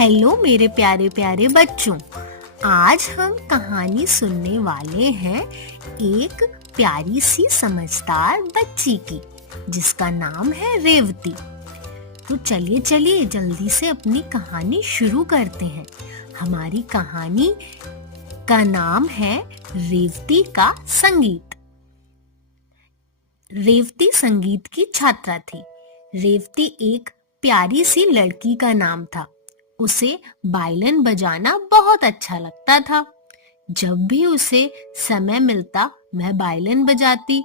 Hello मेरे प्यारे प्यारे बच्चों। आज हम कहानी सुनने वाले हैं एक प्यारी सी समझदार बच्ची की, जिसका नाम है रेवती। तो चलिए चलिए जल्दी से अपनी कहानी शुरू करते हैं। हमारी कहानी का नाम है रेवती का संगीत। रेवती संगीत की छात्रा थी। रेवती एक प्यारी सी लड़की का नाम था। उसे वायलिन बजाना बहुत अच्छा लगता था। जब भी उसे समय मिलता वह वायलिन बजाती।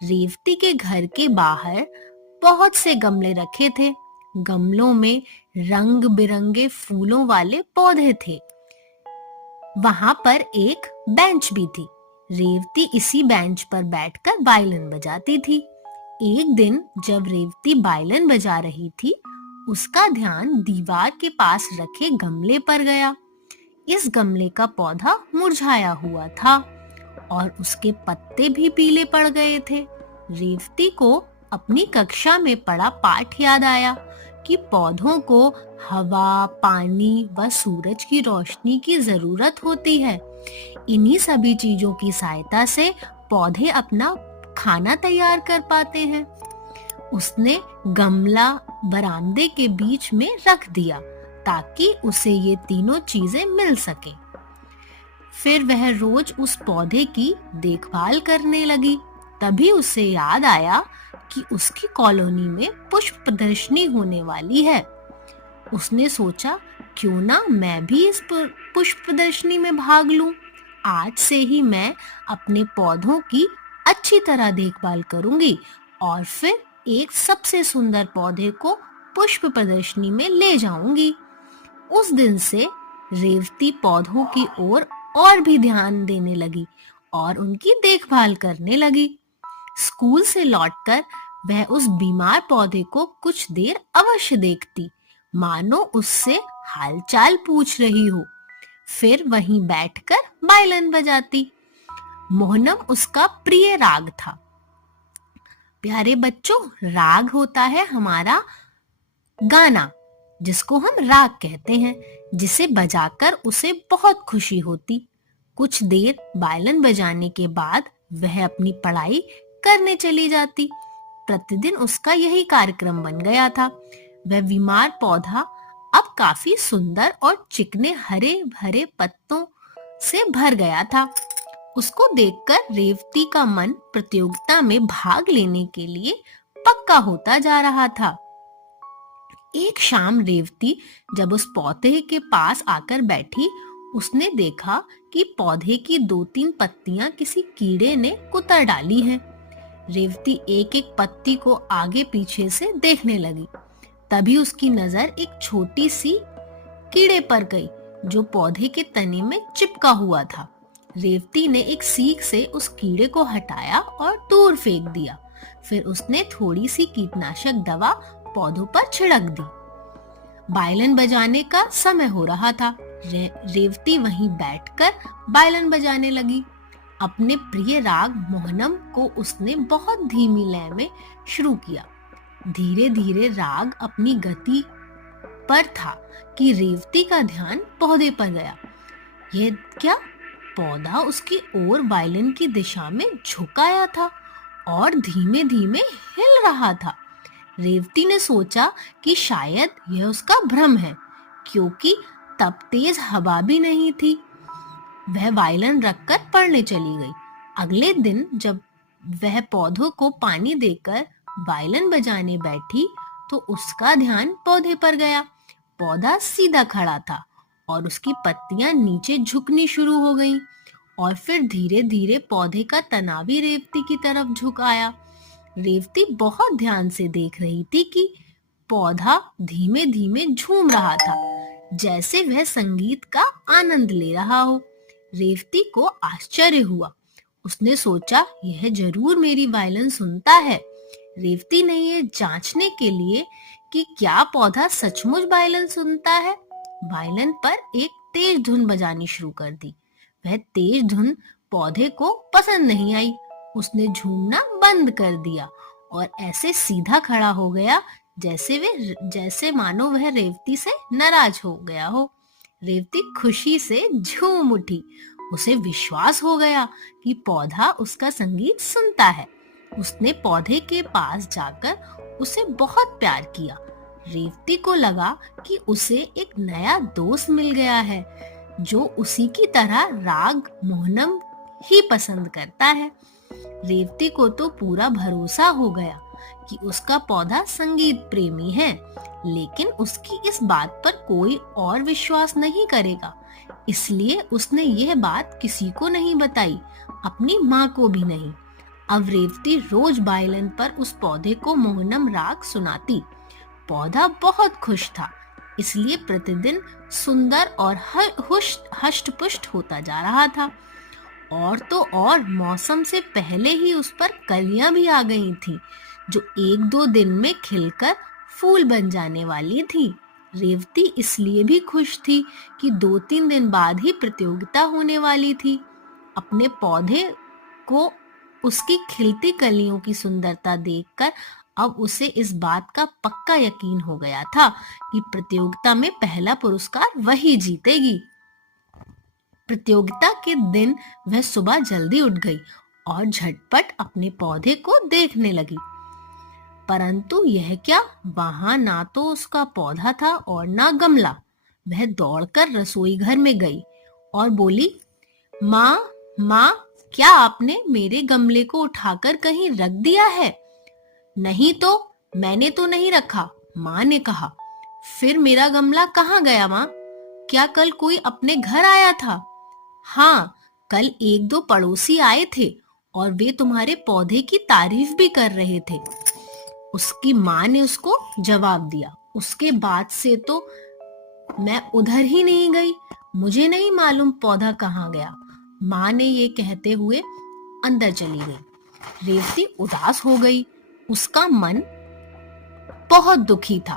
रेवती के घर के बाहर बहुत से गमले रखे थे। गमलों में रंग बिरंगे फूलों वाले पौधे थे। वहां पर एक बेंच भी थी। रेवती इसी बेंच पर बैठकर वायलिन बजाती थी। एक दिन जब रेवती वायलिन बजा रही थी, उसका ध्यान दीवार के पास रखे गमले पर गया। इस गमले का पौधा मुरझाया हुआ था और उसके पत्ते भी पीले पड़ गए थे। रेवती को अपनी कक्षा में पढ़ा पाठ याद आया कि पौधों को हवा, पानी व सूरज की रोशनी की जरूरत होती है। इन्हीं सभी चीजों की सहायता से पौधे अपना खाना तैयार कर पाते हैं। उसने गमला बरामदे के बीच में रख दिया ताकि उसे ये तीनों चीजें मिल सके। फिर वह रोज उस पौधे की देखभाल करने लगी। तभी उसे याद आया कि उसकी कॉलोनी में पुष्प प्रदर्शनी होने वाली है। उसने सोचा, क्यों ना मैं भी इस पुष्प प्रदर्शनी में भाग लूं। आज से ही मैं अपने पौधों की अच्छी तरह देखभाल करूंगी और फिर एक सबसे सुंदर पौधे को पुष्प प्रदर्शनी में ले जाऊंगी। उस दिन से रेवती पौधों की ओर और भी ध्यान देने लगी और उनकी देखभाल करने लगी। स्कूल से लौटकर वह उस बीमार पौधे को कुछ देर अवश्य देखती, मानो उससे हालचाल पूछ रही हो। फिर वहीं बैठकर वायलिन बजाती। मोहनम उसका प्रिय राग था। प्यारे बच्चों, राग होता है हमारा गाना, जिसको हम राग कहते हैं, जिसे बजाकर उसे बहुत खुशी होती। कुछ देर वायलिन बजाने के बाद वह अपनी पढ़ाई करने चली जाती। प्रतिदिन उसका यही कार्यक्रम बन गया था। वह बीमार पौधा अब काफी सुंदर और चिकने हरे भरे पत्तों से भर गया था। उसको देखकर रेवती का मन प्रतियोगिता में भाग लेने के लिए पक्का होता जा रहा था। एक शाम रेवती जब उस पौधे के पास आकर बैठी, उसने देखा कि पौधे की 2-3 पत्तियां किसी कीड़े ने कुतर डाली हैं। रेवती एक एक पत्ती को आगे पीछे से देखने लगी। तभी उसकी नजर एक छोटी सी कीड़े पर गई जो पौधे के तने में चिपका हुआ था। रेवती ने एक सीख से उस कीड़े को हटाया और दूर फेंक दिया। फिर उसने थोड़ी सी कीटनाशक दवा पौधों पर छिड़क दी। वायलिन बजाने का समय हो रहा था। रेवती वहीं बैठकर वायलिन बजाने लगी। अपने प्रिय राग मोहनम को उसने बहुत धीमी लय में शुरू किया। धीरे धीरे राग अपनी गति पर था कि रेवती का ध्यान पौधे पर गया। यह क्या? पौधा उसकी ओर वायलिन की दिशा में झुकाया था और धीमे धीमे हिल रहा था। रेवती ने सोचा कि शायद यह उसका भ्रम है, क्योंकि तब तेज हवा भी नहीं थी। वह वायलिन रखकर पढ़ने चली गई। अगले दिन जब वह पौधों को पानी देकर वायलिन बजाने बैठी, तो उसका ध्यान पौधे पर गया। पौधा सीधा खड़ा था और उसकी पत्तियां नीचे झुकनी शुरू हो गईं और फिर धीरे धीरे पौधे का तना भी रेवती की तरफ झुक आया। रेवती बहुत ध्यान से देख रही थी कि पौधा धीमे धीमे झूम रहा था, जैसे वह संगीत का आनंद ले रहा हो। रेवती को आश्चर्य हुआ। उसने सोचा, यह जरूर मेरी वायलिन सुनता है। रेवती ने यह जांचने के लिए कि क्या पौधा सचमुच वायलिन सुनता है, वायलिन पर एक तेज धुन बजानी शुरू कर दी। वह तेज धुन पौधे को पसंद नहीं आई। उसने झूमना बंद कर दिया और ऐसे सीधा खड़ा हो गया जैसे मानो वह रेवती से नाराज हो गया हो। रेवती खुशी से झूम उठी। उसे विश्वास हो गया कि पौधा उसका संगीत सुनता है। उसने पौधे के पास जाकर उसे बहुत प्यार किया। रेवती को लगा कि उसे एक नया दोस्त मिल गया है जो उसी की तरह राग मोहनम ही पसंद करता है। रेवती को तो पूरा भरोसा हो गया कि उसका पौधा संगीत प्रेमी है, लेकिन उसकी इस बात पर कोई और विश्वास नहीं करेगा, इसलिए उसने यह बात किसी को नहीं बताई, अपनी माँ को भी नहीं। अब रेवती रोज वायलिन पर उस पौधे को मोहनम राग सुनाती। पौधा बहुत खुश था, इसलिए प्रतिदिन सुंदर और हष्ट-पुष्ट होता जा रहा था। और तो और मौसम से पहले ही उस पर कलियां भी आ गई थीं, जो 1-2 दिन में खिलकर फूल बन जाने वाली थी। रेवती इसलिए भी खुश थी कि 2-3 दिन बाद ही प्रतियोगिता होने वाली थी। अपने पौधे को उसकी खिलती कलियों की सुंदरता देखकर अब उसे इस बात का पक्का यकीन हो गया था कि प्रतियोगिता में पहला पुरस्कार वही जीतेगी। प्रतियोगिता के दिन वह सुबह जल्दी उठ गई और झटपट अपने पौधे को देखने लगी। परंतु यह क्या, वहां ना तो उसका पौधा था और ना गमला। वह दौड़कर रसोई घर में गई और बोली, माँ, माँ, क्या आपने मेरे गमले को उठाकर कहीं रख दिया है? नहीं तो, मैंने तो नहीं रखा, माँ ने कहा। फिर मेरा गमला कहाँ गया माँ? क्या कल कोई अपने घर आया था? हाँ, कल 1-2 पड़ोसी आए थे और वे तुम्हारे पौधे की तारीफ भी कर रहे थे, उसकी माँ ने उसको जवाब दिया। उसके बाद से तो मैं उधर ही नहीं गई, मुझे नहीं मालूम पौधा कहाँ गया। माँ ने ये कहते हुए अंदर चली गई। रेवती उदास हो गई, उसका मन बहुत दुखी था।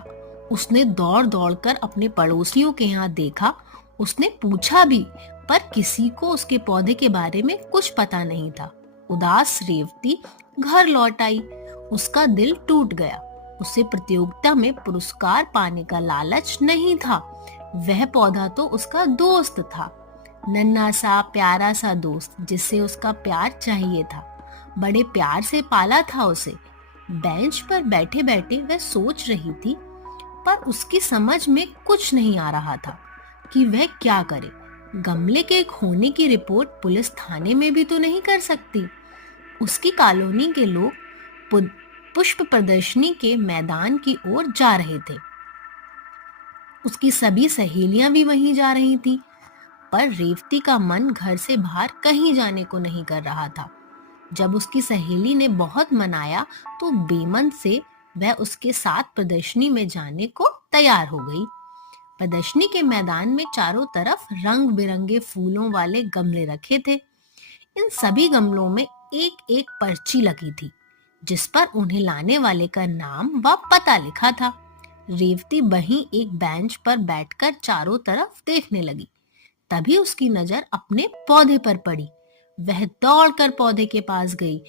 उसने दौड़ दौड़कर अपने पड़ोसियों के यहाँ देखा। उसने पूछा भी, पर किसी को उसके पौधे के बारे में कुछ पता नहीं था। उदास रेवती घर लौट आई। उसका दिल टूट गया। उसे प्रतियोगिता में पुरस्कार पाने का लालच नहीं था। वह पौधा तो उसका दोस्त था, नन्हा सा प्यारा सा दोस्त, जिससे उसका प्यार चाहिए था। बड़े प्यार से पाला था उसे। बेंच पर बैठे बैठे वह सोच रही थी, पर उसकी समझ में कुछ नहीं आ रहा था कि वह क्या करे। गमले के खोने की रिपोर्ट पुलिस थाने में भी तो नहीं कर सकती। उसकी कॉलोनी के लोग पुष्प प्रदर्शनी के मैदान की ओर जा रहे थे। उसकी सभी सहेलियां भी वहीं जा रही थीं, पर रेवती का मन घर से बाहर कहीं जाने को नहीं कर रहा था। जब उसकी सहेली ने बहुत मनाया तो बेमन से वह उसके साथ प्रदर्शनी में जाने को तैयार हो गई। प्रदर्शनी के मैदान में चारों तरफ रंग बिरंगे फूलों वाले गमले रखे थे। इन सभी गमलों में एक एक पर्ची लगी थी, जिस पर उन्हें लाने वाले का नाम व पता लिखा था। रेवती वहीं एक बेंच पर बैठकर चारों तरफ देखने लगी। तभी उसकी नजर अपने पौधे पर पड़ी। वह दौड़कर पौधे के पास गई।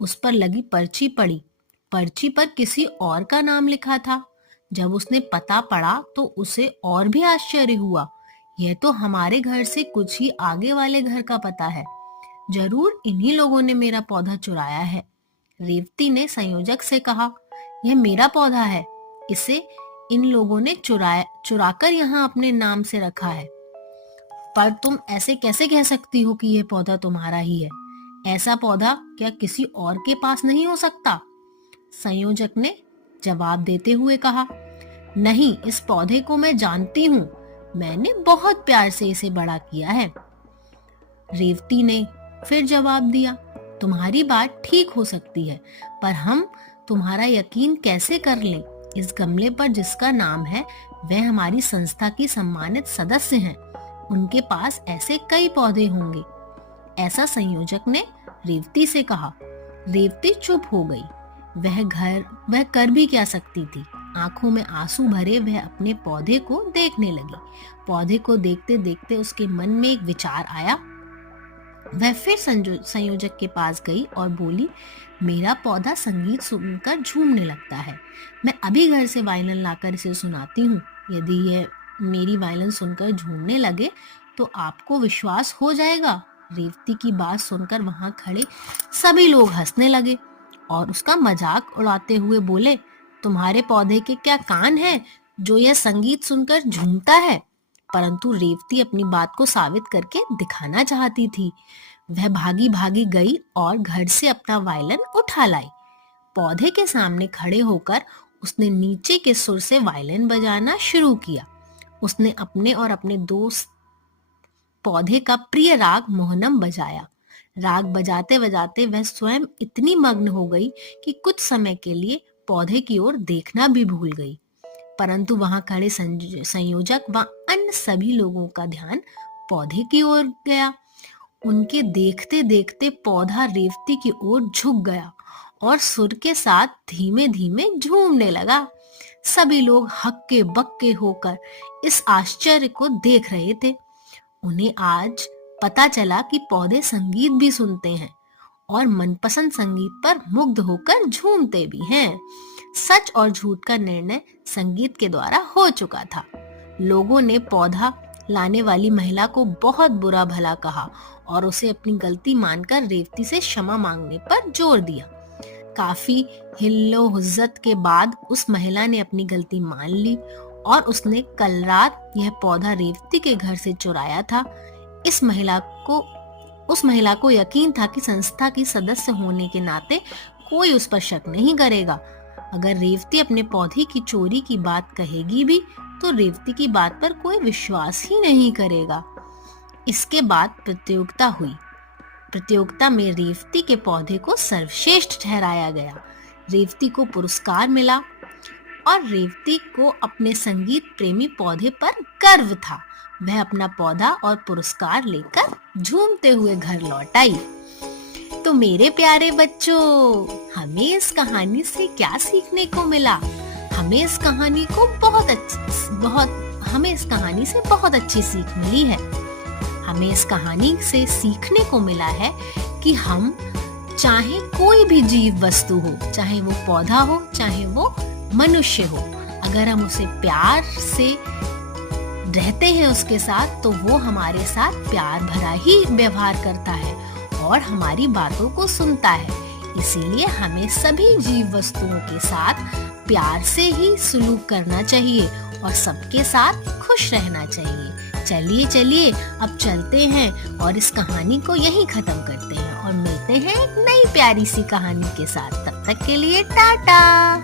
उस पर लगी पर्ची पढ़ी। पर्ची पर किसी और का नाम लिखा था। जब उसने पता पढ़ा तो उसे और भी आश्चर्य हुआ। यह तो हमारे घर से कुछ ही आगे वाले घर का पता है। जरूर इन्हीं लोगों ने मेरा पौधा चुराया है। रेवती ने संयोजक से कहा, यह मेरा पौधा है, इसे इन लोगों ने चुराकर यहाँ अपने नाम से रखा है। पर तुम ऐसे कैसे कह सकती हो कि यह पौधा तुम्हारा ही है? ऐसा पौधा क्या किसी और के पास नहीं हो सकता? संयोजक ने जवाब देते हुए कहा, नहीं, इस पौधे को मैं जानती हूँ, मैंने बहुत प्यार से इसे बड़ा किया है। रेवती ने फिर जवाब दिया, तुम्हारी बात ठीक हो सकती है, पर हम तुम्हारा यकीन कैसे कर लें? इस गमले पर जिसका नाम है वह हमारी संस्था की सम्मानित सदस्य हैं। उनके पास ऐसे कई पौधे होंगे, ऐसा संयोजक ने रेवती से कहा। रेवती चुप हो गई। वह कर भी क्या सकती थी? आंखों में आंसू भरे वह अपने पौधे को देखने लगी। पौधे को देखते देखते उसके मन में एक विचार आया। वह फिर संयोजक के पास गई और बोली, मेरा पौधा संगीत सुनकर झूमने लगता है। मैं अभी घर से वायलिन लाकर इसे सुनाती हूँ। यदि यह मेरी वायलिन सुनकर झूमने लगे तो आपको विश्वास हो जाएगा। रेवती की बात सुनकर वहां खड़े सभी लोग हंसने लगे और उसका मजाक उड़ाते हुए बोले, तुम्हारे पौधे के क्या कान हैं जो यह संगीत सुनकर झूमता है? परंतु रेवती अपनी बात को साबित करके दिखाना चाहती थी। वह भागी भागी गई और घर से अपना वायलिन उठा लाई। पौधे के सामने खड़े होकर उसने नीचे के सुर से वायलिन बजाना शुरू किया। उसने अपने और अपने दोस्त पौधे का प्रिय राग मोहनम बजाया। राग बजाते बजाते वह स्वयं इतनी मग्न हो गई कि कुछ समय के लिए पौधे की ओर देखना भी भूल गई। परंतु वहां खड़े संयोजक व अन्य सभी लोगों का ध्यान पौधे की ओर गया। उनके देखते देखते पौधा रेवती की ओर झुक गया और सुर के साथ धीमे धीमे झूमने लगा। सभी लोग हक्के बक्के होकर इस आश्चर्य को देख रहे थे। उन्हें आज पता चला कि पौधे संगीत भी सुनते हैं और मनपसंद संगीत पर मुग्ध होकर झूमते भी हैं। सच और झूठ का निर्णय संगीत के द्वारा हो चुका था। लोगों ने पौधा लाने वाली महिला को बहुत बुरा भला कहा और उसे अपनी गलती मानकर रेवती से क्षमा मांगने पर जोर दिया। काफी हिल्लो हुज्जत के बाद उस महिला ने अपनी गलती मान ली और उसने कल रात यह पौधा रेवती के घर से चुराया था। उस महिला को यकीन था कि संस्था की सदस्य होने के नाते कोई उस पर शक नहीं करेगा। अगर रेवती अपने पौधे की चोरी की बात कहेगी भी तो रेवती की बात पर कोई विश्वास ही नहीं करेगा। इसके बाद प्रतियोगिता हुई। प्रतियोगिता में रेवती के पौधे को सर्वश्रेष्ठ ठहराया गया। रेवती को पुरस्कार मिला और रेवती को अपने संगीत प्रेमी पौधे पर गर्व था। वह अपना पौधा और पुरस्कार लेकर झूमते हुए घर लौट आई। तो मेरे प्यारे बच्चों, हमें इस कहानी से क्या सीखने को मिला? हमें इस कहानी से बहुत अच्छी सीख मिली है। हमें इस कहानी से सीखने को मिला है कि हम चाहे कोई भी जीव वस्तु हो, चाहे वो पौधा हो, चाहे वो मनुष्य हो, अगर हम उसे प्यार से रहते हैं उसके साथ, तो वो हमारे साथ प्यार भरा ही व्यवहार करता है और हमारी बातों को सुनता है। इसीलिए हमें सभी जीव वस्तुओं के साथ प्यार से ही सलूक करना चाहिए और सबके साथ खुश रहना चाहिए। चलिए अब चलते हैं और इस कहानी को यहीं खत्म करते हैं और मिलते हैं एक नई प्यारी सी कहानी के साथ। तब तक के लिए टाटा।